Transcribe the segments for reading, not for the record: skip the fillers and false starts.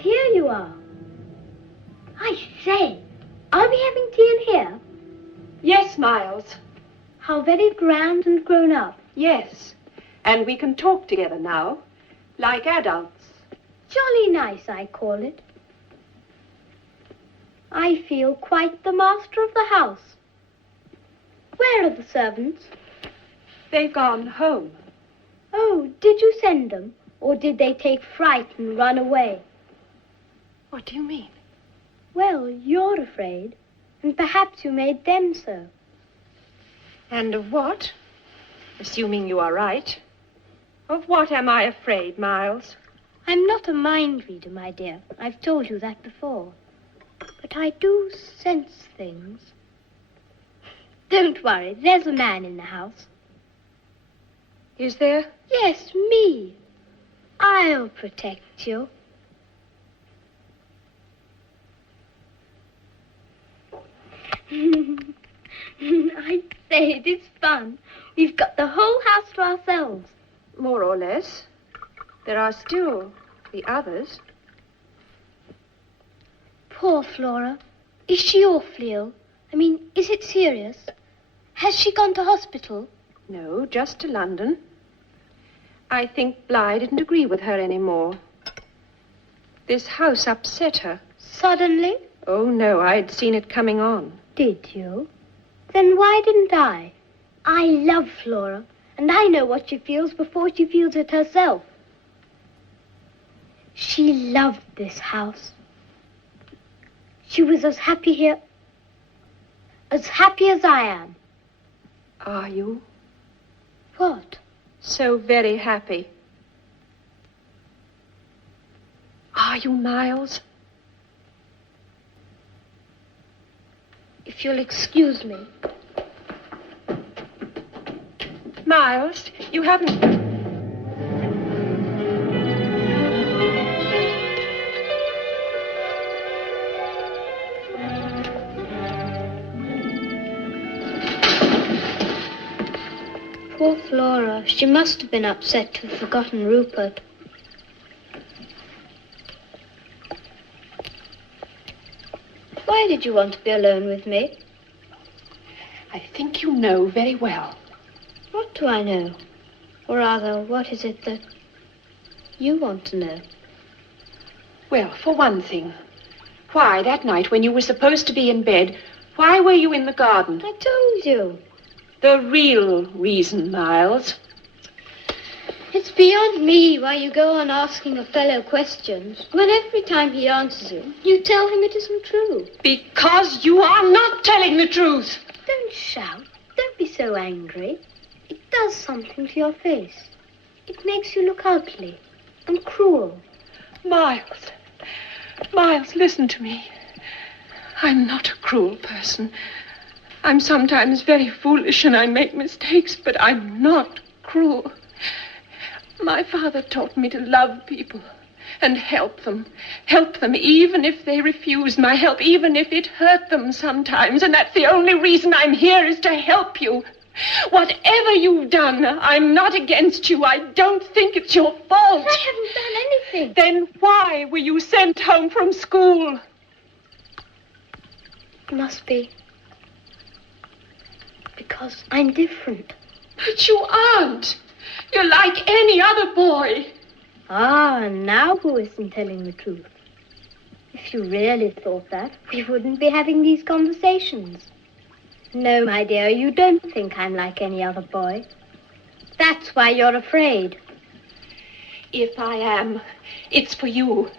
here you are. I say, are we having tea in here? Yes, Miles. How very grand and grown up. Yes. And we can talk together now, like adults. Jolly nice, I call it. I feel quite the master of the house. Where are the servants? They've gone home. Oh, did you send them? Or did they take fright and run away? What do you mean? Well, you're afraid, and perhaps you made them so. And of what? Assuming you are right. Of what am I afraid, Miles? I'm not a mind reader, my dear. I've told you that before. But I do sense things. Don't worry, there's a man in the house. Is there? Yes, me. I'll protect you. I say, it is fun. We've got the whole house to ourselves. More or less. There are still the others. Poor Flora. Is she awfully ill? I mean, is it serious? Has she gone to hospital? No, just to London. I think Bly didn't agree with her anymore. This house upset her. Suddenly? Oh, no, I'd seen it coming on. Did you? Then why didn't I? I love Flora, and I know what she feels before she feels it herself. She loved this house. She was as happy here, as happy as I am. Are you? What? So very happy. Are you, Miles? If you'll excuse me. Miles, you haven't... Poor Flora. She must have been upset to have forgotten Rupert. Why did you want to be alone with me? I think you know very well. What do I know? Or rather, what is it that you want to know? Well, for one thing, why, that night when you were supposed to be in bed, why were you in the garden? I told you. The real reason, Miles. It's beyond me why you go on asking a fellow questions when every time he answers you tell him it isn't true. Because you are not telling the truth. Don't shout. Don't be so angry. It does something to your face. It makes you look ugly and cruel. Miles, listen to me. I'm not a cruel person. I'm sometimes very foolish and I make mistakes, but I'm not cruel. My father taught me to love people and help them even if they refused my help, even if it hurt them sometimes. And that's the only reason I'm here, is to help you. Whatever you've done, I'm not against you. I don't think it's your fault. I haven't done anything. Then why were you sent home from school? It must be because I'm different. But you aren't. You're like any other boy. Ah, and now who isn't telling the truth? If you really thought that, we wouldn't be having these conversations. No, my dear, you don't think I'm like any other boy. That's why you're afraid. If I am, it's for you.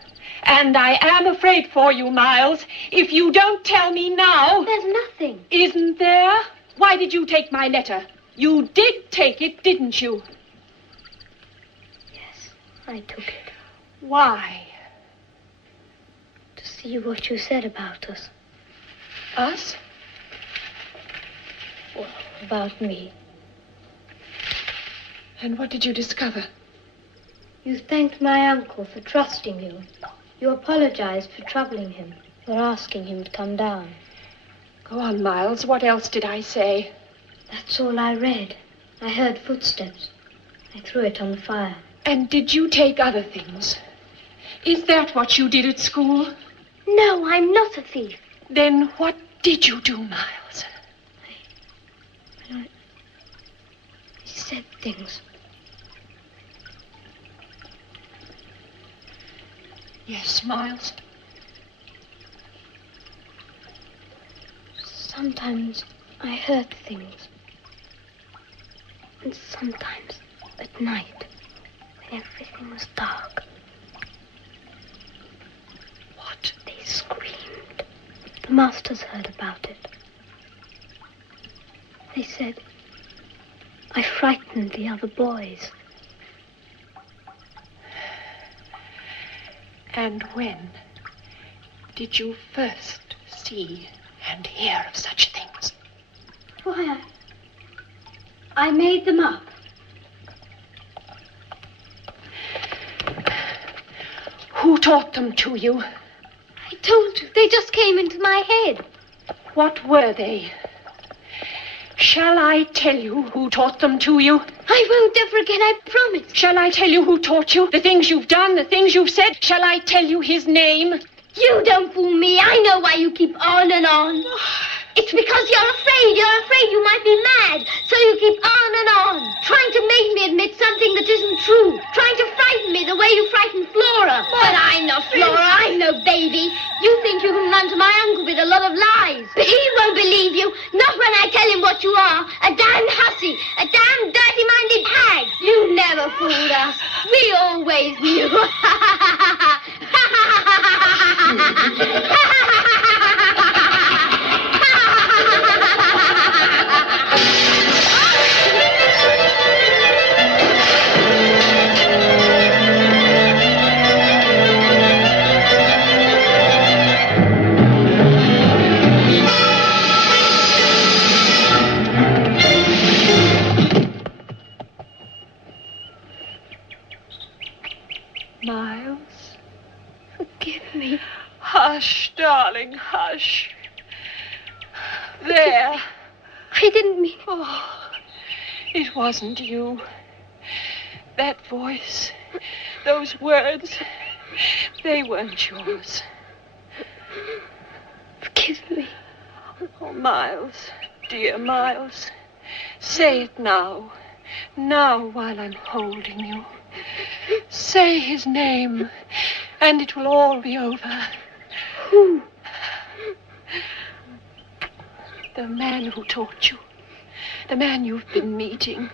And I am afraid for you, Miles. If you don't tell me now... There's nothing. Isn't there? Why did you take my letter? You did take it, didn't you? Yes, I took it. Why? To see what you said about us. Us? Well, about me. And what did you discover? You thanked my uncle for trusting you. You apologized for troubling him, for asking him to come down. Go on, Miles. What else did I say? That's all I read. I heard footsteps. I threw it on the fire. And did you take other things? Is that what you did at school? No, I'm not a thief. Then what did you do, Miles? I said things. Yes, Miles. Sometimes I heard things. And sometimes at night, when everything was dark. What? They screamed. The masters heard about it. They said I frightened the other boys. And when did you first see and hear of such things? Why, I made them up. Who taught them to you? I told you, they just came into my head. What were they? Shall I tell you who taught them to you? I won't ever again, I promise. Shall I tell you who taught you? The things you've done, the things you've said? Shall I tell you his name? You don't fool me. I know why you keep on and on. It's because you're afraid. You're afraid you might be mad. So you keep on and on, trying to make me admit something that isn't true. Trying to frighten me the way you frightened Flora. But I'm not Flora. I'm no baby. You think you can run to my uncle with a lot of lies. But he won't believe you. Not when I tell him what you are. A damned hussy. A damned dirty-minded hag. You never fooled us. We always knew. Miles? Forgive me. Hush, darling, hush. There. I didn't mean... Oh, it wasn't you. That voice, those words, they weren't yours. Forgive me. Oh, Miles, dear Miles, say it now. Now, while I'm holding you. Say his name, and it will all be over. Who? The man who taught you. The man you've been meeting.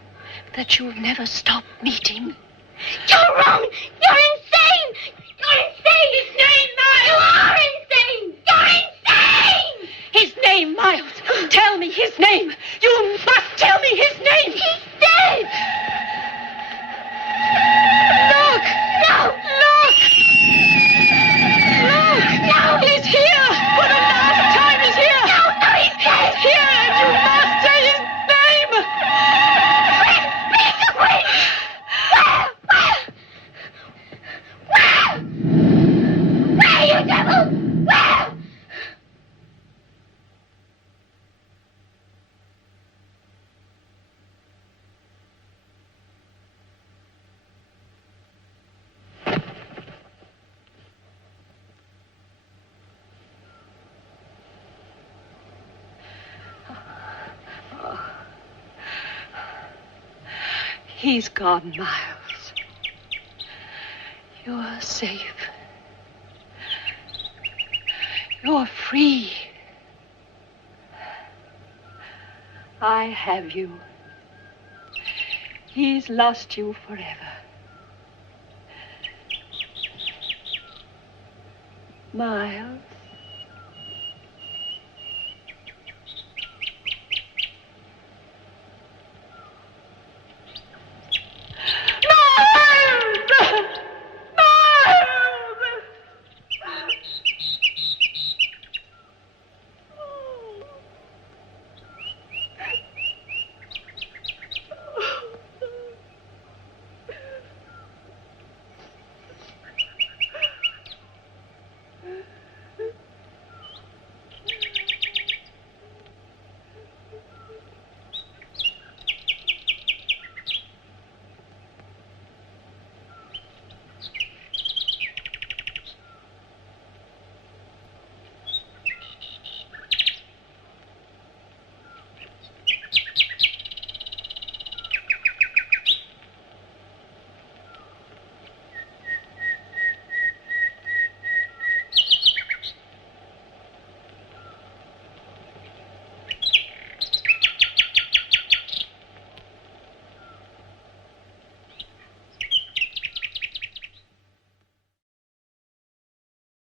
That you'll never stop meeting. You're wrong! You're insane! You're insane! His name, Miles! You are insane! You're insane! His name, Miles! Tell me his name! You must tell me his name! He's dead! Look! No! Look! Look! No! He's here! For the last time, he's here! No, he's dead! He's here, and you must say his name! Where? Where, you devil? Where? He's gone, Miles. You're safe. You're free. I have you. He's lost you forever. Miles.